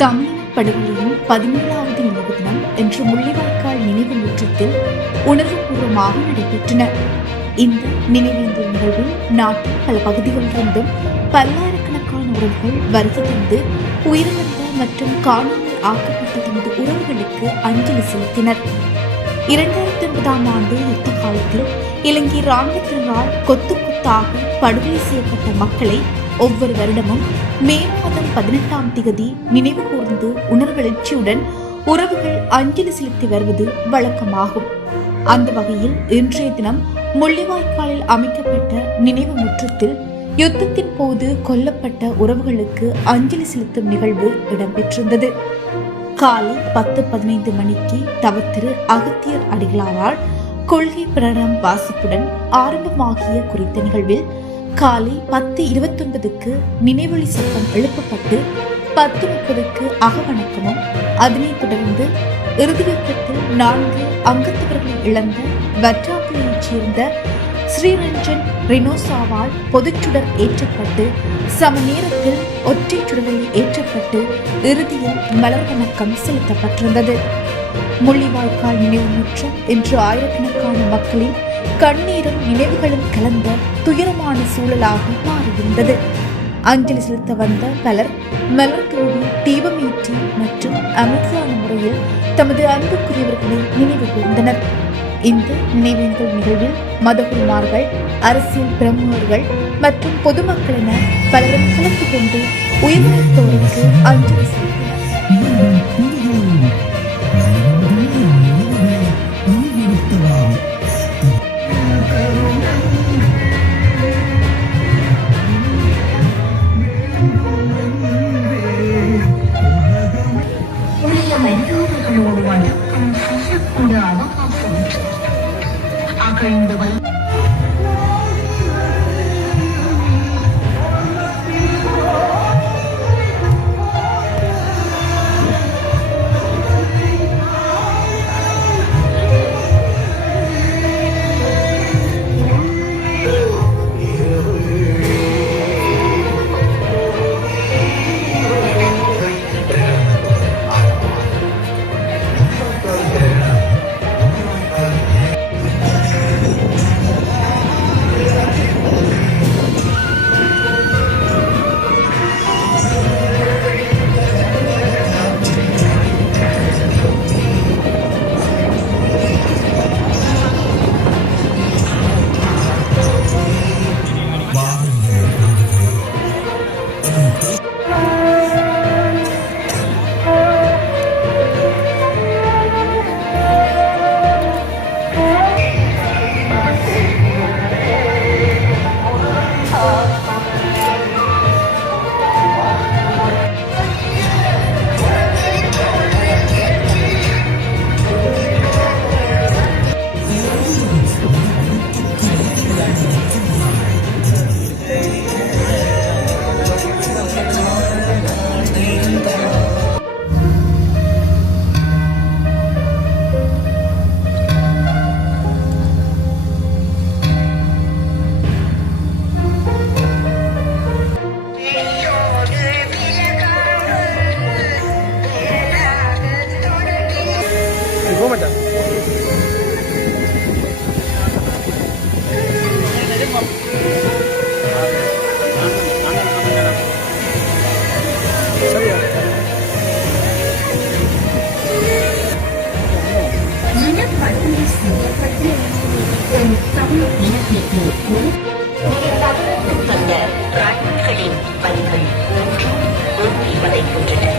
தமிழின படுகொலையின் 17வது நினைவு தினம் இன்று முள்ளிவாய்க்கால் நினைவு முற்றத்தில் உணர்வுபூர்வமாக நடைபெற்றன. இந்த நினைவேந்தல் நிகழ்வில் நாட்டின் பல பகுதிகளிலிருந்தும் பல்லாயிரக்கணக்கான உறவுகள் வருகை தந்து உயிரிழந்த மற்றும் காணாமல் ஆக்கப்பட்ட தமது உறவுகளுக்கு அஞ்சலி செலுத்தினர். 2009ஆம் ஆண்டு யுத்த காலத்தில் இலங்கை இராணுவத்தினரால் கொத்து கொத்தாக படுகொலை செய்யப்பட்ட மக்களை ஒவ்வொரு வருடமும் மே மாதம் 18ஆம் தேதி நினைவு கூர்ந்து உணர்வெழுச்சியுடன் உறவுகள் அஞ்சலி செலுத்தி வருவது வழக்கமாகும். அந்த வகையில் இன்றைய தினம் முள்ளிவாய்க்காலில் அமைக்கப்பட்ட நினைவு முற்றத்தில் யுத்தத்தின் போது கொல்லப்பட்ட உறவுகளுக்கு அஞ்சலி செலுத்தும் நிகழ்வு இடம்பெற்றிருந்தது. காலை 10:15 மணிக்கு தவத்திரு அகத்தியர் அடிகளாரால் கொள்கை பிரகடனம் வாசிப்புடன் ஆரம்பமாகிய குறித்த நிகழ்வில் காலை 10:29க்கு நினைவொலி சத்தம் எழுப்பப்பட்டு 10:30க்கு அகவணக்கமும் அதனைத் தொடர்ந்து இறுதி யுத்தத்தில் 4 அங்கத்தவர்களை இழந்த வற்றாப்பிலையைச் சேர்ந்த ஸ்ரீரஞ்சன் ரினோசாவால் பொதுச்சுடர் ஏற்றப்பட்டு சம நேரத்தில் ஒற்றை சுடரில் ஏற்றப்பட்டு இறுதியில் மலர் வணக்கம் செலுத்தப்பட்டிருந்தது. முள்ளிவாய்க்கால் நினைவு முற்றம் இன்று ஆயிரக்கணக்கான மக்களின் கண்ணீரும் நினைவுகளும் கலந்த துயரமான சூழலாக மாறியிருந்தது. அஞ்சலி செலுத்த வந்த பலர் மலர் தூவி தீபமேற்றி மற்றும் அமைதியான முறையில் தமது அன்புக்குரியவர்களை நினைவு கூர்ந்தனர். இந்த நினைவேந்தல் நிகழ்வில் மதகுருமார்கள், அரசியல் பிரமுகர்கள் மற்றும் பொதுமக்கள் என பலரும் கலந்து கொண்டு உயிரிழந்தோருக்கு அஞ்சலி செலுத்தினர். தந்த ராணிகளின் பலிகள் ஒன்று ஓங்கி வதைக்கின்றன.